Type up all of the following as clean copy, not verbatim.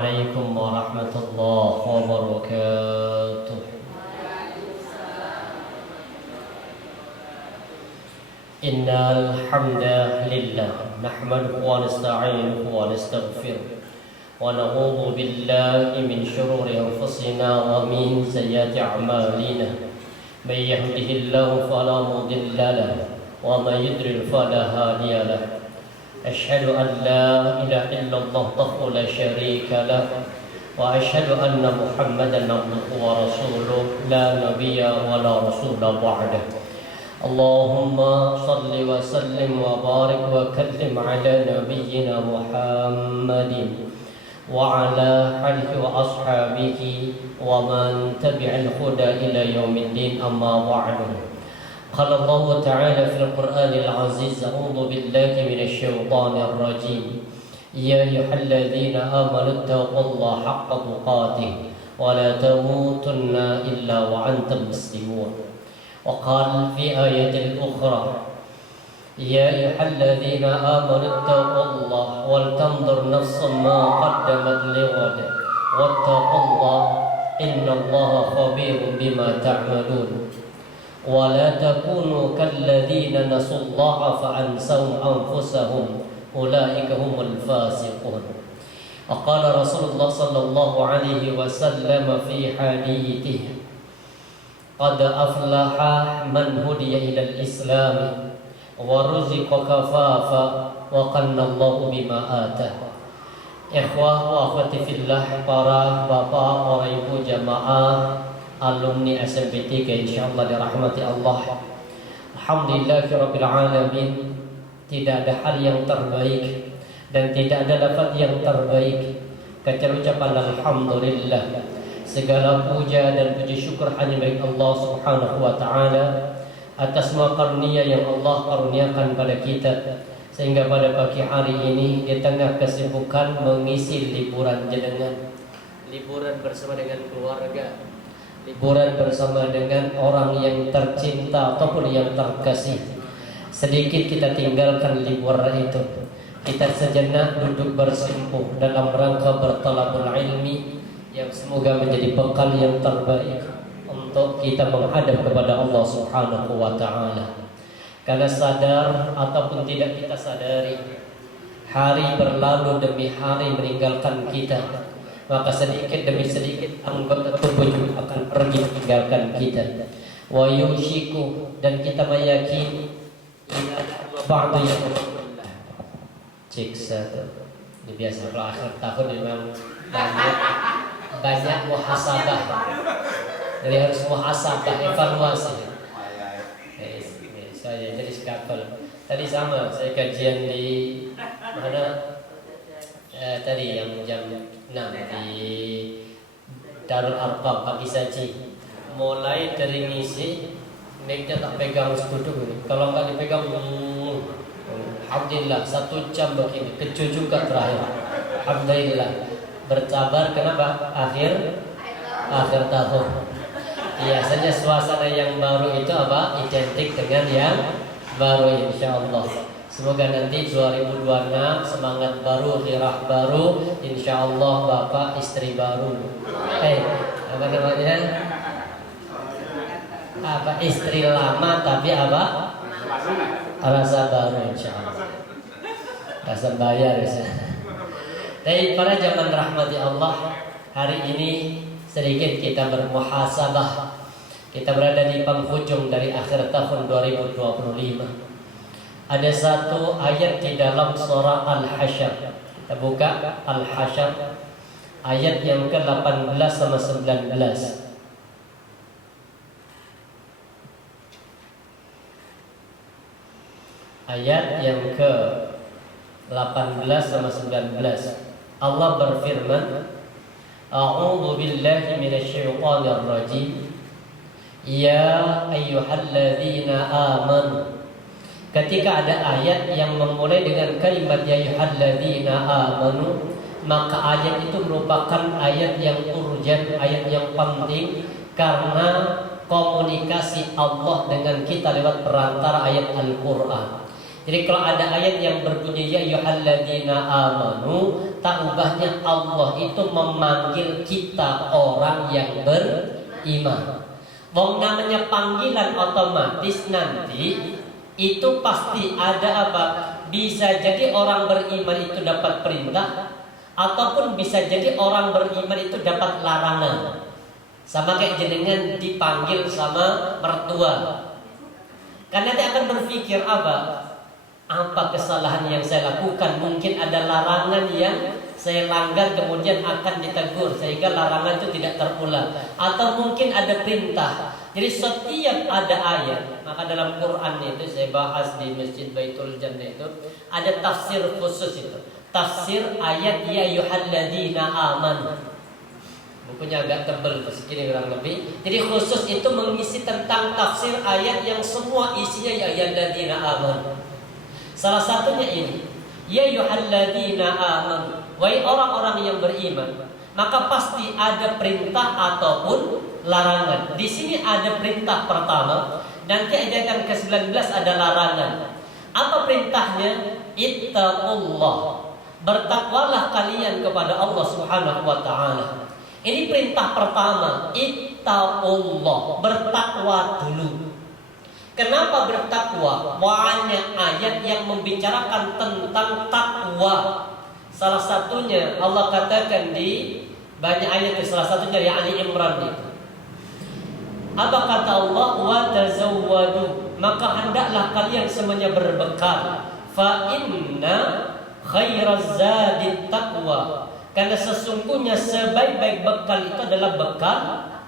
عليكم ورحمة الله وبركاته. إن الحمد لله نحمده ونستعينه ونستغفره ونعوذ بالله من شرور أنفسنا ومن سيئات أعمالنا. من يهده الله فلا مضل له ومن يضلل فلا هادي له. أشهد أن لا إله إلا الله وحده لا شريك له وأشهد أن محمدا عبده ورسوله لا نبي ولا رسول بعده. اللهم صل وسلم وبارك وكلم على نبينا محمد وعلى آله وأصحابه ومن تبع الهدى إلى يوم الدين. أما بعد. قال الله تعالى في القرآن العزيز: أعوذ بالله من الشيطان الرجيم. يا أيها الذين آمنوا اتقوا الله حق تقاته ولا تموتن إلا وأنتم مسلمون. وقال في آية أخرى: يا أيها الذين آمنوا اتقوا الله ولتنظر نفس ما قدمت لغد واتقوا الله إن الله خبير بما تعملون. ولا تكونوا كالذين نسوا الله فأنسوا أنفسهم أولئك هم الفاسقون. وقال رسول الله صلى الله عليه وسلم في حديثه: قد أفلح من هدي إلى الإسلام ورزق كفافا وقن الله بما آتاه. Ikhwah wa akhwati fillah, para bapak, para ibu jamaah alumni SMP 3 insyaallah dirahmati Allah. Alhamdulillahirabbil alamin. Tidak ada hal yang terbaik dan tidak ada lafaz yang terbaik kecuali ucapan alhamdulillah. Segala puja dan puji syukur hanya bagi Allah Subhanahu wa taala atas semua karunia yang Allah karuniakan pada kita, sehingga pada pagi hari ini di tengah kesibukan mengisi liburan jenengan, liburan bersama dengan keluarga, liburan bersama dengan orang yang tercinta ataupun yang terkasih, sedikit kita tinggalkan liburan itu. Kita sejenak duduk bersimpuh dalam rangka bertalabul ilmi yang semoga menjadi bekal yang terbaik untuk kita menghadap kepada Allah Subhanahu wa taala. Karena sadar ataupun tidak kita sadari, hari berlalu demi hari meninggalkan kita, maka sedikit demi sedikit anggota tubuh juga akan pergi meninggalkan kita. Wa yushiku, dan kita meyakini ba'da yaumillah. Cek satu. Ini biasa kalau akhir tahun memang banyak muhasabah. Jadi harus muhasabah, evaluasi. Saya jadi skapel. Tadi sama saya kajian di mana? Tadi yang jam 6 di Darul Arqam Pak Isaji. Mulai dari ngisi mic-nya tak pegang sekuduk ini. Kalau enggak dipegang, alhamdulillah 1 jam begini. Keju juga terakhir. Alhamdulillah. Bersabar, kenapa? Akhir tahun. Biasanya suasana yang baru itu apa? Identik dengan yang baru, insyaallah. Semoga nanti 2026 semangat baru, ghirah baru, insyaallah bapak istri baru. Apa namanya? Apa istri lama tapi apa? Rasa baru, insyaallah. Rasa bayar ya. Tapi pada zaman rahmati Allah, hari ini sedikit kita bermuhasabah. Kita berada di penghujung dari akhir tahun 2025. Ada satu ayat di dalam surah Al-Hasyr. Kita buka Al-Hasyr ayat yang ke-18 sama 19. Ayat yang ke-18 sama 19. Allah berfirman: A'udzu billahi minasyaitonir rajim. Ya ayyuhalladzina amanu. Ketika ada ayat yang memulai dengan kalimat ya ayyuhalladzina amanu, maka ayat itu merupakan ayat yang urgent, ayat yang penting, karena komunikasi Allah dengan kita lewat perantara ayat Al-Qur'an. Jadi kalau ada ayat yang berbunyi ya ayyuhalladzina amanu, tak ubahnya Allah itu memanggil kita orang yang beriman. Wong namanya panggilan otomatis nanti itu pasti ada apa? Bisa jadi orang beriman itu dapat perintah, ataupun bisa jadi orang beriman itu dapat larangan. Sama kayak jenengan dipanggil sama mertua. Karena dia akan berpikir apa kesalahan yang saya lakukan? Mungkin ada larangan yang saya langgar kemudian akan ditegur sehingga larangan itu tidak terulang. Atau mungkin ada perintah. Jadi setiap ada ayat, maka dalam Quran itu saya bahas di Masjid Baitul Jannah itu ada tafsir khusus itu. Tafsir ayat ya ayyuhalladzina amanu. Bukunya agak tebal segini kurang lebih. Jadi khusus itu mengisi tentang tafsir ayat yang semua isinya ya ayyuhalladzina amanu. Salah satunya ini, ya ayyuhalladzina amanu, wahai orang-orang yang beriman, maka pasti ada perintah ataupun larangan. Di sini ada perintah pertama, nanti ayat yang ke-19 ada larangan. Apa perintahnya? Ittaqullah. Bertakwalah kalian kepada Allah Subhanahu wa taala. Ini perintah pertama, ittaqullah, bertakwa dulu. Kenapa bertakwa? Banyak ayat yang membicarakan tentang takwa. Salah satunya Allah katakan di banyak ayat, salah satunya di Ali Imran itu. Apa kata Allah? Wa tazawwadu, maka hendaklah kalian semuanya berbekal. Fa inna khairaz zadi taqwa. Karena sesungguhnya sebaik-baik bekal itu adalah bekal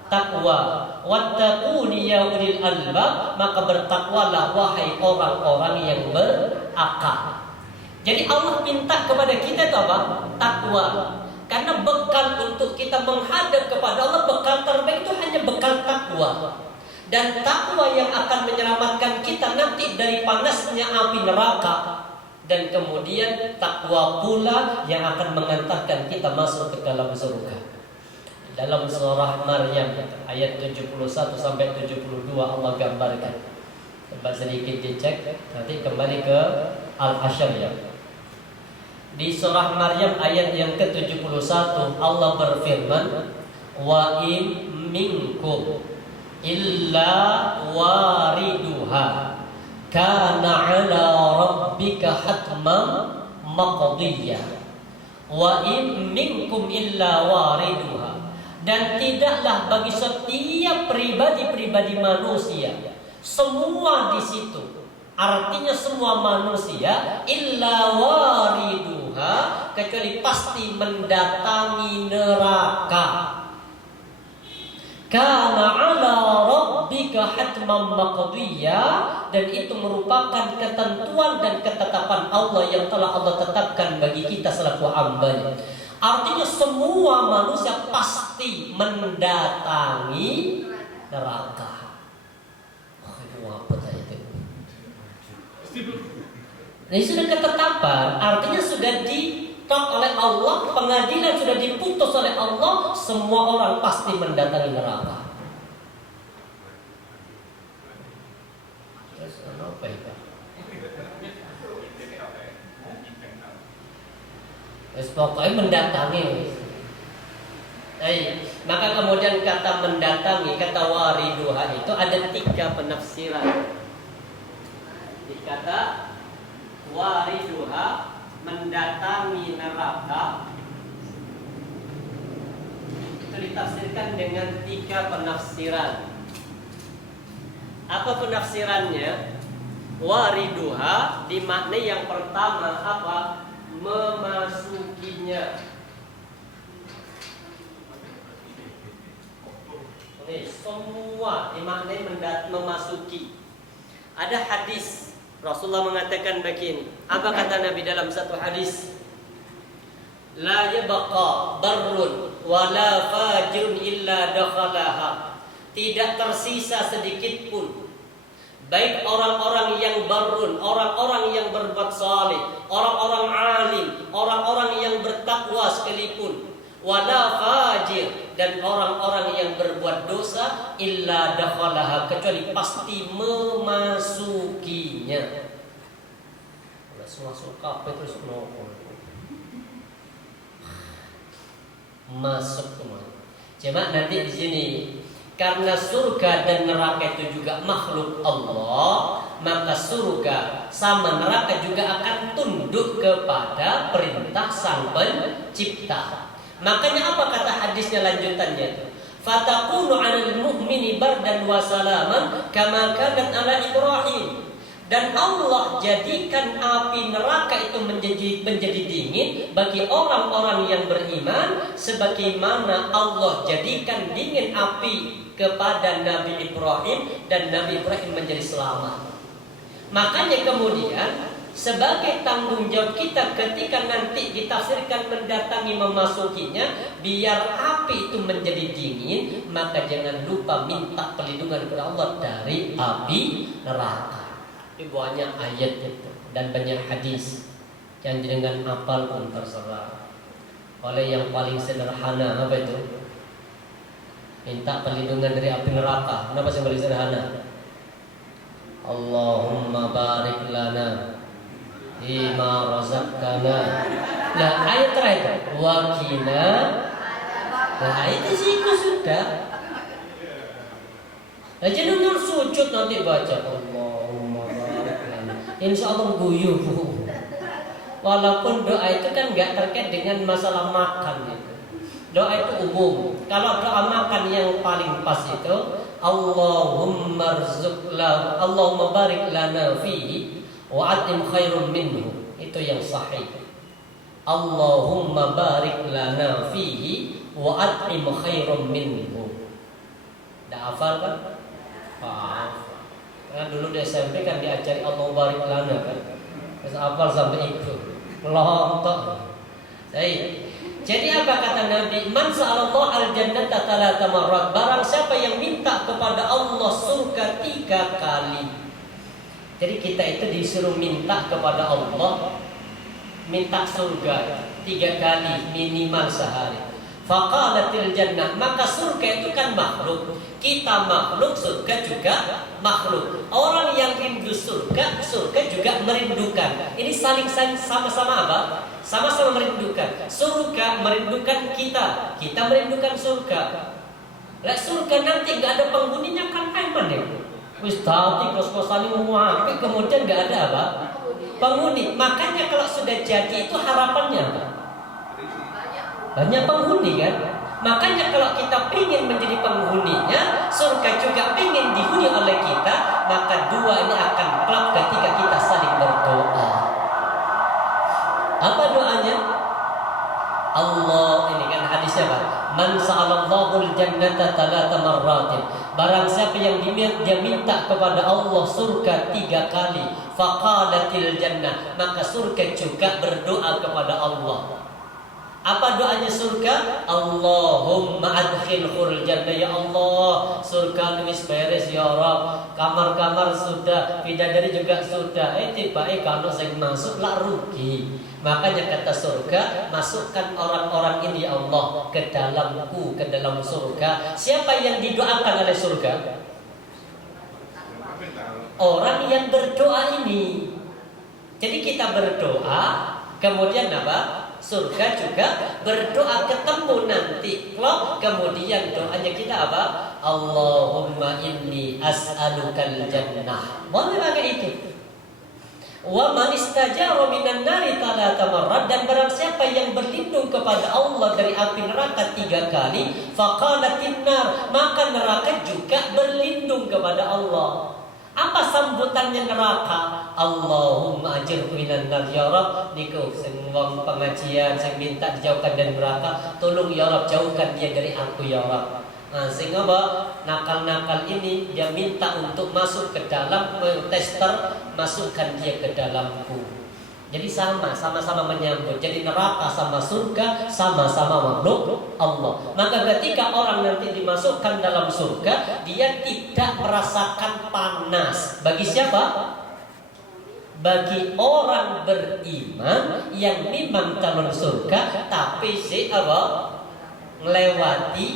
takwa. Wattaquni ya ulil albab, maka bertakwalah wahai orang-orang yang berakal. Jadi Allah minta kepada kita itu apa? Takwa. Karena bekal untuk kita menghadap kepada Allah, bekal terbaik itu hanya bekal takwa. Dan takwa yang akan menyelamatkan kita nanti dari panasnya api neraka. Dan kemudian takwa pula yang akan mengantarkan kita masuk ke dalam surga. Dalam surah Maryam ayat 71 sampai 72 Allah gambarkan. Coba sedikit dicek, nanti kembali ke Al-Hasyr ya. Di surah Maryam ayat yang ke-71 Allah berfirman, wa in minkum illa wariduha kana ala rabbika hatman maqdiyya. Wa in minkum illa wariduha, dan tidaklah bagi setiap pribadi-pribadi manusia, semua di situ, artinya semua manusia, illa wariduha, kecuali pasti mendatangi neraka. Kana ala rabbika hatman maqdiyya, dan itu merupakan ketentuan dan ketetapan Allah yang telah Allah tetapkan bagi kita selaku hamba-Nya. Artinya semua manusia pasti mendatangi neraka. Oh, itu apa tadi itu? Nah, ini sudah ketetapan, artinya sudah ditok oleh Allah, pengadilan sudah diputus oleh Allah, semua orang pasti mendatangi neraka. Terus apa itu? Pokoknya mendatangi. Maka kemudian kata mendatangi, kata wariduha itu ada 3 penafsiran. Dikata wariduha, mendatangi neraka, itu ditafsirkan dengan 3 penafsiran. Apa penafsirannya? Wariduha dimaknai yang pertama apa? Memasukinya. Ini semua dimaknai memasuki. Ada hadis Rasulullah mengatakan begini. Apa kata Nabi dalam satu hadis? La yabqa barrun wala fajirun illa dakhalaha. Tidak tersisa sedikit pun, baik orang-orang yang barun, orang-orang yang berbuat saleh, orang-orang alim, orang-orang yang bertakwa sekalipun, wala fajir, dan orang-orang yang berbuat dosa, illa dakhalaha, kecuali pasti memasukinya. Masuk kafe terus nopo. Masuk semua. Cuma nanti di sini karena surga dan neraka itu juga makhluk Allah, maka surga sama neraka juga akan tunduk kepada perintah Sang Pencipta. Makanya apa kata hadisnya lanjutannya? Fatakunu 'alal mu'mini bardan wa salaman kama kanat 'ala Ibrahim. Dan Allah jadikan api neraka itu menjadi dingin bagi orang-orang yang beriman, sebagaimana Allah jadikan dingin api kepada Nabi Ibrahim dan Nabi Ibrahim menjadi selamat. Makanya kemudian sebagai tanggung jawab kita ketika nanti ditafsirkan mendatangi memasukinya, biar api itu menjadi dingin, maka jangan lupa minta perlindungan kepada Allah dari api neraka. Ini banyak ayat itu dan banyak hadis yang dengan apal pun terserah. Oleh yang paling sederhana apa itu? Minta perlindungan dari api neraka. Kenapa yang paling sederhana? Allahumma barik lana bima razaqtana. Nah, ayat terakhir wa qina. Nah, itu sih sudah. Nah, jangan sujud nanti baca Allahumma barik lana. Insya Allah guyuh. Walaupun doa itu kan nggak terkait dengan masalah makan gitu. Doa itu umum. Kalau doa makan yang paling pas itu Allahumma barik lana fihi wa atim khairum minhu. Itu yang sahih. Allahumma barik lana fihi wa atim khairum minhu. Dah hafal kan? Karena dulu di SMP kan diajari Allah barik lana kan. Terus hafal sampai ikut melontok. Jadi apa kata Nabi? Man sa'alallahu al-jannata thalatha marrat. Barang siapa yang minta kepada Allah surga 3 kali. Jadi kita itu disuruh minta kepada Allah, minta surga 3 kali minimal sehari. Faqalatil jannah, maka surga itu kan makhluk. Kita makhluk, surga juga makhluk. Orang yang rindu surga, surga juga merindukan. Ini saling sama-sama apa? Sama-sama merindukan. Surga merindukan kita, kita merindukan surga. Lah surga nanti nggak ada penghuninya kan aman ya. Wis tadi kos-kosan muapi kemudian nggak ada apa? Penghuni. Makanya kalau sudah jadi itu harapannya apa? Banyak penghuni kan? Makanya kalau kita ingin menjadi penghuninya, surga juga ingin dihuni oleh kita, maka dua ini akan klop ketika kita saling berdoa. Apa doanya? Allah, ini kan hadisnya Pak. Man sa'alallahul jannata thalatha marratin. Barang siapa yang dia minta kepada Allah surga 3 kali, faqalatil jannah, maka surga juga berdoa kepada Allah. Apa doanya surga? Allahumma adkhilhul jannah, ya Allah, surga nulis beres ya Rabb. Kamar-kamar sudah, bidadari juga sudah. Tiba-tiba kalau saya masuk lah rugi. Makanya kata surga, masukkan orang-orang ini ya Allah ke dalamku, ke dalam surga. Siapa yang didoakan oleh surga? Orang yang berdoa ini. Jadi kita berdoa, kemudian apa? Surga juga berdoa ketemu nanti. Kemudian doanya kita apa? Allahumma inni as'alukal jannah. Boleh pakai itu. Wa man istajara minan nari thalatha marrat. Dan barang siapa yang berlindung kepada Allah dari api neraka 3 kali, faqalatin nar, maka neraka juga berlindung kepada Allah. Apa sambutannya neraka? Allahumma ajirhu minan nar, ya Rabb, niku sing wong pengajian sing minta dijauhkan dari neraka, tolong ya Rabb jauhkan dia dari aku ya Rabb. Nah, sehingga apa? Nakal-nakal ini dia minta untuk masuk ke dalam tester, masukkan dia ke dalamku. Jadi sama-sama menyambut. Jadi neraka sama surga sama-sama makhluk Allah. Maka ketika orang nanti dimasukkan dalam surga, dia tidak merasakan panas. Bagi siapa? Bagi orang beriman yang memang calon surga, tapi melewati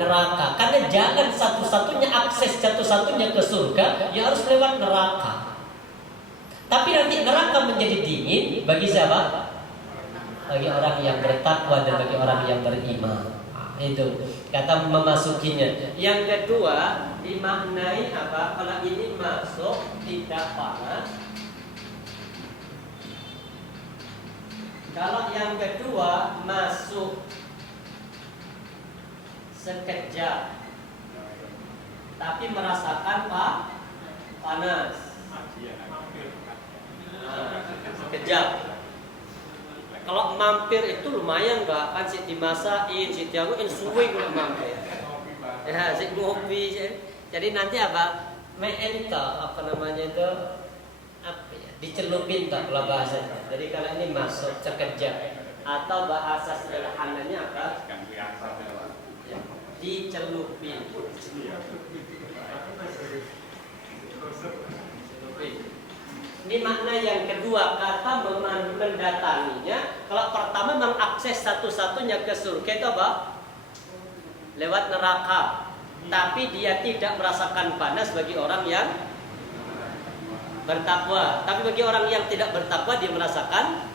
neraka. Karena jalan satu-satunya, akses satu-satunya ke surga, ya harus lewat neraka. Tapi nanti neraka menjadi dingin bagi siapa? Bagi orang yang bertakwa dan bagi orang yang beriman. Itu kata memasukinya. Yang kedua dimaknai apa? Kalau ini masuk tidak panas. Kalau yang kedua masuk sekejap, tapi merasakan panas. Sekejap. Kalau mampir itu lumayan Mbak, kan si dimasakin, si diakuin suwe kalau mampir. Ya, si ngopi. Jadi nanti apa? Meenta apa namanya itu? Apa ya? Dicelupin tak kalau bahasanya. Jadi kalau ini masuk sekejap atau bahasa sederhananya apa? Ya, dicelupin. Ini makna yang kedua, kata mendatanginya. Kalau pertama mengakses satu-satunya ke surga itu apa? Lewat neraka. Tapi dia tidak merasakan panas bagi orang yang bertakwa. Tapi bagi orang yang tidak bertakwa dia merasakan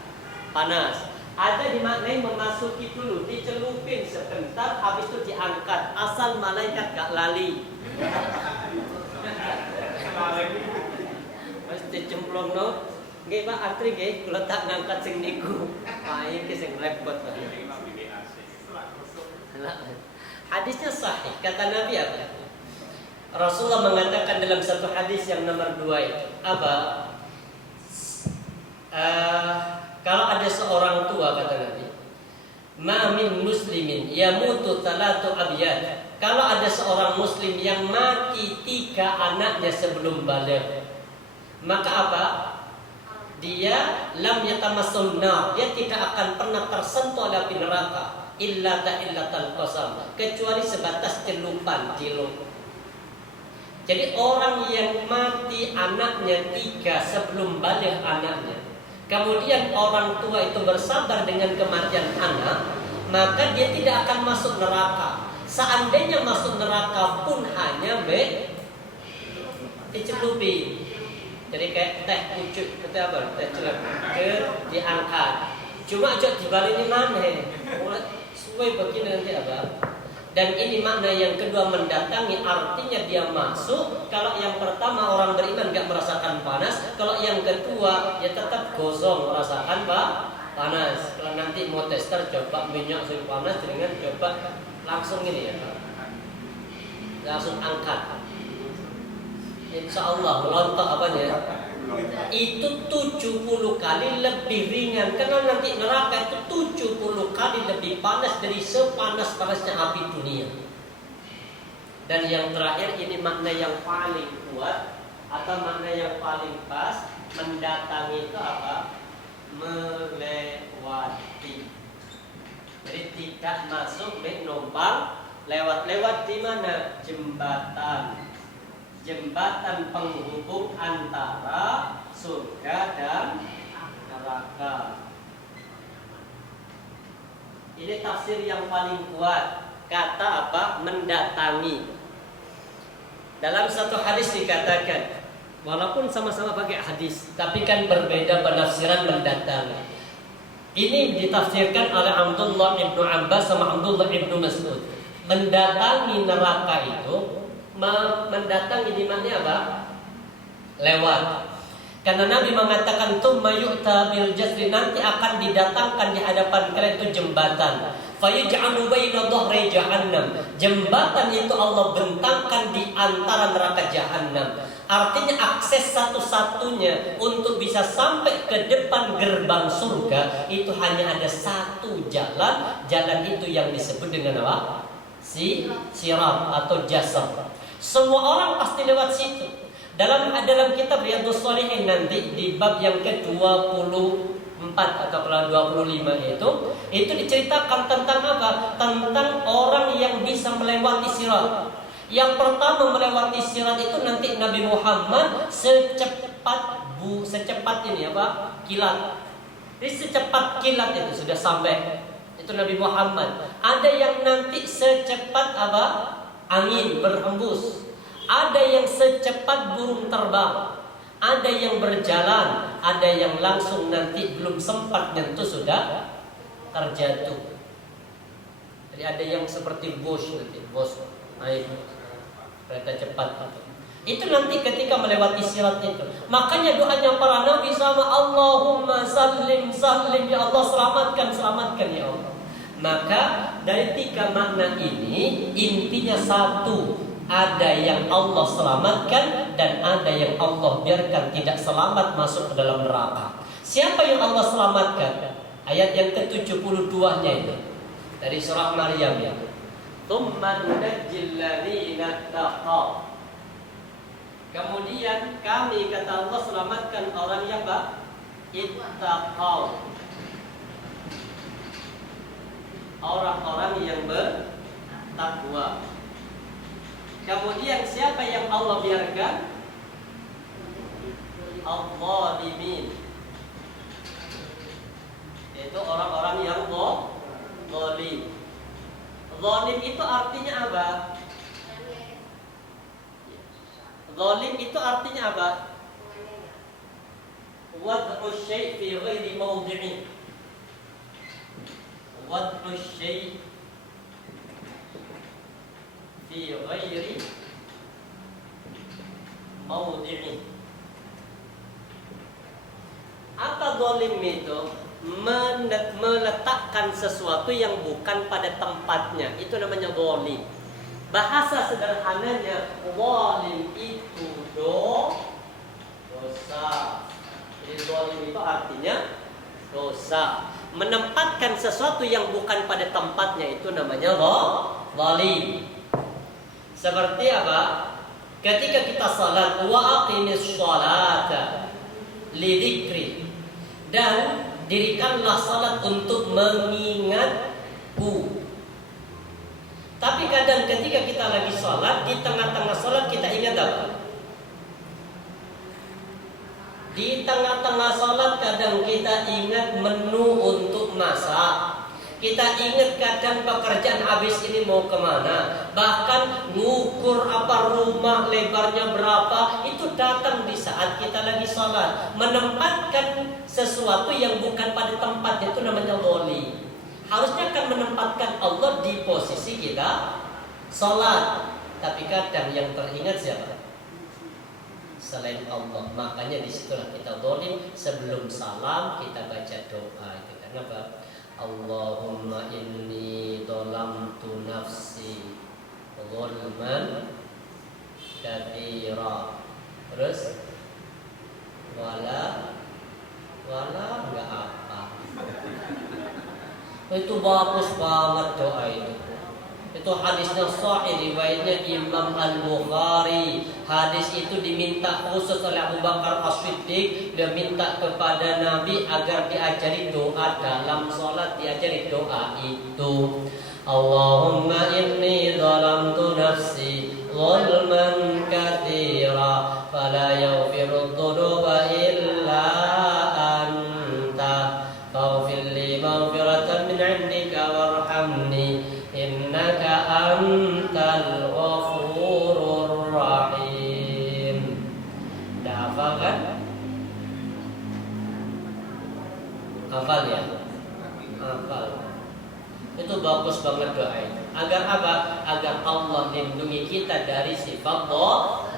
panas. Ada dimaknai memasuki dulu, dicelupin sebentar, habis itu diangkat. Asal malaikat gak lali. Mesti cemplung no, nggih Pak antri nggih, kula tak ngangkat sing niku. Pae iki sing repot. Hadisnya sahih, kata Nabi apa? Rasulullah mengatakan dalam satu hadis yang nomor 2 itu apa? Kalau ada seorang tua kata Nabi, ma min muslimin yamutu talatu abyad. Kalau ada seorang muslim yang mati 3 anaknya sebelum baligh, maka apa? Dia lam yatamassun nar, dia tidak akan pernah tersentuh oleh api neraka illa ta'illatal qasam, kecuali sebatas celupan ciluk. Jadi orang yang mati anaknya 3 sebelum balik anaknya, kemudian orang tua itu bersabar dengan kematian anak, maka dia tidak akan masuk neraka. Seandainya masuk neraka pun hanya dicelupi. Jadi kayak teh pucuk, itu apa? Teh celep diangkat. Cuma aja dibalik ini mana? Suwe begini nanti apa? Dan ini makna yang kedua mendatangi, artinya dia masuk. Kalau yang pertama orang beriman gak merasakan panas, kalau yang kedua ya tetap gosong merasakan panas. Kalau nanti mau tester coba minyak suhu panas dengan coba langsung ini ya, langsung angkat. Insya Allah melontok apanya? Itu 70 kali lebih ringan. Karena nanti neraka itu 70 kali lebih panas dari sepanas-panasnya api dunia. Dan yang terakhir ini makna yang paling kuat atau makna yang paling pas, mendatangi itu apa? Melewati. Jadi tidak masuk numpang, lewat di mana? Jembatan penghubung antara surga dan neraka. Ini tafsir yang paling kuat. Kata apa? Mendatangi. Dalam satu hadis dikatakan, walaupun sama-sama pakai hadis, tapi kan berbeda penafsiran mendatangi. Ini ditafsirkan oleh Abdullah ibnu Abbas sama Abdullah ibnu Mas'ud. Mendatangi neraka itu, mendatangi di mana apa? Lewat. Karena Nabi mengatakan tsumma yu'ta bil jasri, nanti akan didatangkan di hadapan kalian itu jembatan. Fayaj'alu baina dhahri jahannam. Jembatan itu Allah bentangkan di antara neraka jahanam. Artinya akses satu-satunya untuk bisa sampai ke depan gerbang surga itu hanya ada satu jalan. Jalan itu yang disebut dengan apa? Sirat atau jasad. Semua orang pasti lewat situ. Dalam kitab Riyadhus Shalihin nanti di bab yang ke-24 atau ke-25 itu diceritakan tentang apa? Tentang orang yang bisa melewati sirat. Yang pertama melewati sirat itu nanti Nabi Muhammad secepat ini apa? Kilat. Jadi secepat kilat itu sudah sampai. Itu Nabi Muhammad. Ada yang nanti secepat apa? Angin berhembus. Ada yang secepat burung terbang. Ada yang berjalan, ada yang langsung nanti belum sempat nyentuh sudah terjatuh. Jadi ada yang seperti bus nanti, bus naik kereta cepat. Itu nanti ketika melewati sirat itu. Makanya doanya para nabi sama, Allahumma sallim sallim, ya Allah selamatkan selamatkan ya Allah. Maka dari 3 makna ini intinya satu, ada yang Allah selamatkan dan ada yang Allah biarkan tidak selamat masuk ke dalam neraka. Siapa yang Allah selamatkan? Ayat yang ke-72-nya itu dari surah Maryam ya. Tsumma nunajjil ladzina taqaw. Kemudian kami, kata Allah, selamatkan orang yang ittaqaw. Orang-orang yang bertakwa. Kemudian siapa yang Allah biarkan? Al-zalimin. Itu orang-orang yang zalim. Zalim itu artinya apa? Zalim itu artinya apa? Wad'u syai' fi ghairi mawdi'i. Wad'u syai' fi ghairi mawdi'i. Apa zalim itu? Meletakkan sesuatu yang bukan pada tempatnya. Itu namanya zalim. Bahasa sederhananya, zalim itu dosa. Jadi zalim itu artinya dosa. Menempatkan sesuatu yang bukan pada tempatnya itu namanya zalim. Seperti apa? Ketika kita salat, wa aqimis sholata li dzikri, dan dirikanlah salat untuk mengingatku. Tapi kadang ketika kita lagi salat, di tengah-tengah salat kita ingat apa? Di tengah-tengah salat kadang kita ingat menu untuk masak. Kita ingat kadang pekerjaan habis ini mau kemana. Bahkan ngukur apa rumah lebarnya berapa. Itu datang di saat kita lagi salat. Menempatkan sesuatu yang bukan pada tempatnya itu namanya zalim. Harusnya kan menempatkan Allah di posisi kita salat. Tapi kadang yang teringat siapa? Selain Allah. Makanya disitulah kita zalim. Sebelum salam kita baca doa itu. Kenapa? Allahumma inni dhalamtu nafsi dhulman katsira. Terus wala enggak apa. Itu bagus banget doa itu. Itu hadisnya sahih, riwayatnya Imam Al-Bukhari. Hadis itu diminta khusus oleh Abu Bakar As-Siddiq. Dia minta kepada Nabi agar diajari doa dalam sholat, diajari doa itu. Allahumma inni dhalamtu nafsi dhulman katsira fala yaghfiru dhunuba illa anta faghfir li maghfiratan min 'indika warhamni innaka antal ghafurur rahim. Dah hafal kan? Hafal ya? Hafal. Itu bagus banget doa itu. Agar apa? Agar Allah lindungi kita dari sifat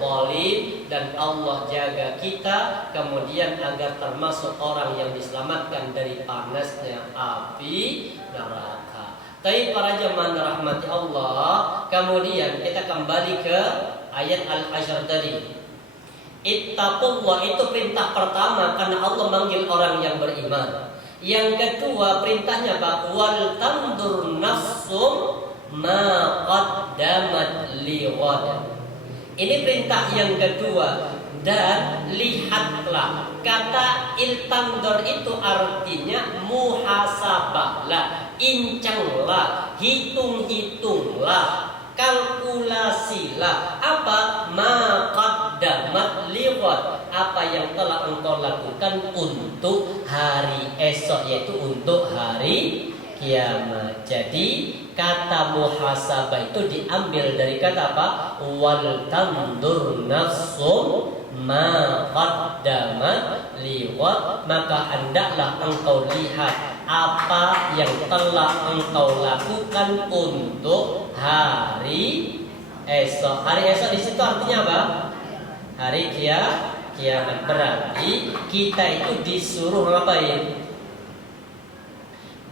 zalim dan Allah jaga kita, kemudian agar termasuk orang yang diselamatkan dari panasnya api neraka. Tapi para jemaah rahmati Allah, kemudian kita kembali ke ayat Al-Hasyr tadi. Ittaqullah itu perintah pertama karena Allah manggil orang yang beriman. Yang kedua perintahnya wal tandur nafsum ma qaddamat lighad. Ini perintah yang kedua. Dan lihatlah, kata iltandur itu artinya muhasabahlah, incanglah, hitung-hitunglah, kalkulasilah. Apa? Ma qaddamat lighad, apa yang telah engkau lakukan untuk hari esok, yaitu untuk hari kiamat. Jadi kata muhasabah itu diambil dari kata apa? Wal tandur nafsum ma qaddamat liwat, maka hendaklah engkau lihat apa yang telah engkau lakukan untuk hari esok. Hari esok di situ artinya apa? Hari kiamat. Berarti kita itu disuruh ngapain?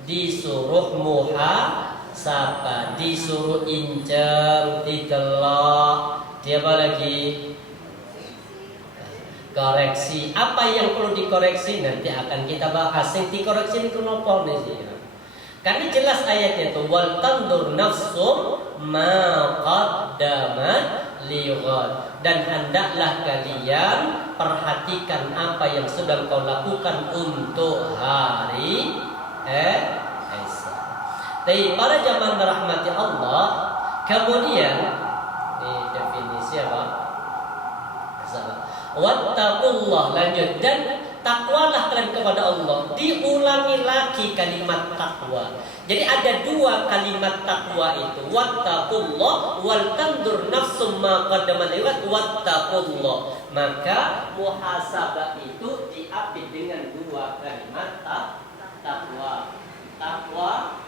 Disuruh muhasabah, disuruh inceng, ditelok, apa lagi? Koreksi. Apa yang perlu dikoreksi nanti akan kita bahas. Yang dikoreksi itu nopol nih sih. Karena jelas ayatnya itu wal tandur nafsum ma qaddamat lighad, dan hendaklah kalian perhatikan apa yang sedang kau lakukan untuk hari esok. Tapi para jamaah rahmati Allah, kemudian ini definisi apa? Wattaqullah, lanjut, dan takwalah kalian kepada Allah. Diulangi lagi kalimat takwa. Jadi ada dua kalimat takwa itu, wattaqullah wal tandur nafsum ma qaddamat liwat wattaqullah. Maka muhasabah itu diapit dengan dua kalimat takwa. Takwa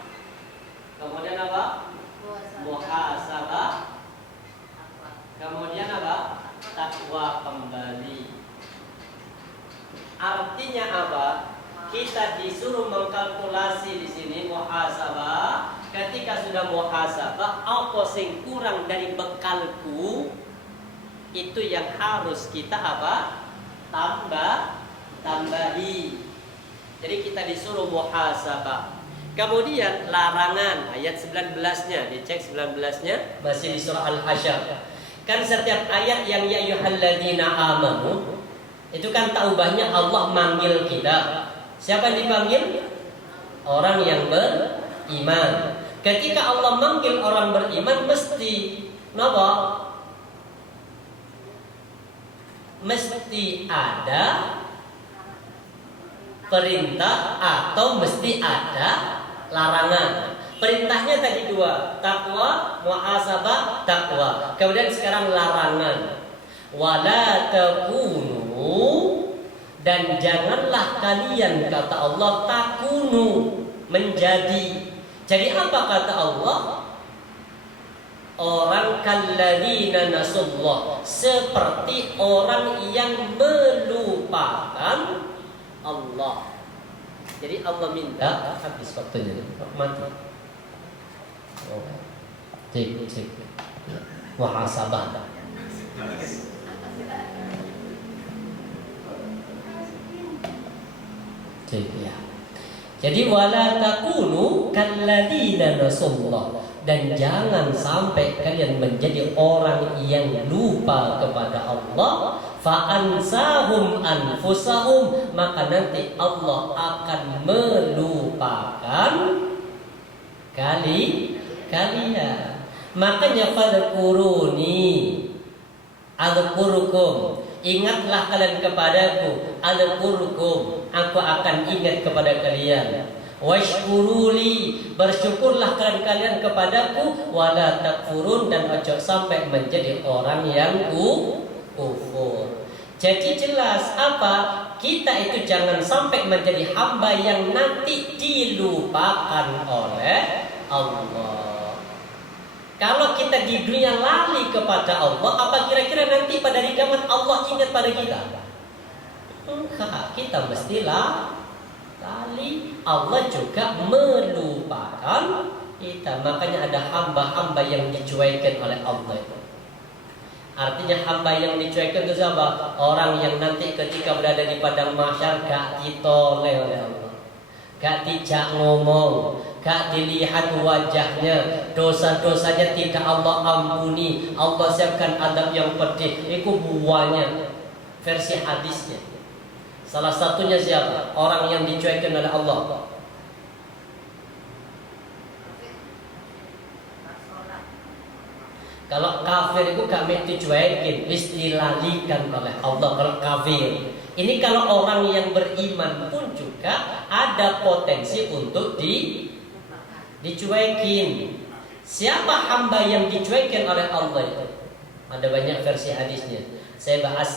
kemudian apa? Muhasabah. Kemudian apa? Takwa kembali. Artinya apa? Kita disuruh mengkalkulasi di sini muhasabah. Ketika sudah muhasabah, apa sing kurang dari bekalku, itu yang harus kita apa? Tambahi. Jadi kita disuruh muhasabah. Kemudian larangan ayat 19-nya, dicek 19-nya masih di surah Al-Hasyr. Kan setiap ayat yang ya ayyuhalladzina amanu itu kan taubahnya Allah manggil kita. Siapa yang dipanggil? Orang yang beriman. Ketika Allah manggil orang beriman mesti napa? Mesti ada perintah atau mesti ada larangan. Perintahnya tadi dua, takwa, muhasabah, takwa. Kemudian sekarang larangan. Wala takunu, dan janganlah kalian, kata Allah, takunu, menjadi. Jadi apa kata Allah? Orang kalladzina nasullah, seperti orang yang melupakan Allah. Jadi Allah minta, habis waktunya, mati. Cek muhasabah. Cek ya. Jadi wala takunu kalladzina nasullah, dan jangan sampai kalian menjadi orang yang lupa kepada Allah. Fa'ansahum anfusahum, maka nanti Allah akan melupakan kalian. Makanya fadhkuruni adzkurukum, ingatlah kalian kepadaku, adzkurukum, aku akan ingat kepada kalian. Washkuruli, bersyukurlah kalian kepadaku, wala takfurun, dan ojo sampai menjadi orang yang kufur. Jadi jelas apa? Kita itu jangan sampai menjadi hamba yang nanti dilupakan oleh Allah. Kalau kita di dunia lali kepada Allah, apa kira-kira nanti pada hari kiamat Allah ingat pada kita? Enggak, kita mestilah lali. Allah juga melupakan kita. Makanya ada hamba-hamba yang dicuekin oleh Allah itu. Artinya hamba yang dicuekin itu siapa? Orang yang nanti ketika berada di padang mahsyar gak ditoleh oleh Allah, gak dijak ngomong, gak dilihat wajahnya, dosa-dosanya tidak Allah ampuni, Allah siapkan adab yang pedih. Itu buahnya versi hadisnya. Salah satunya siapa? Orang yang dicuekin oleh Allah. Kalau kafir itu gak dicuekin, distilalikan oleh Allah. Kalau kafir ini, kalau orang yang beriman pun juga ada potensi untuk dicuekin. Siapa hamba yang dicuekin oleh Allah itu? Ada banyak versi hadisnya. Saya bahas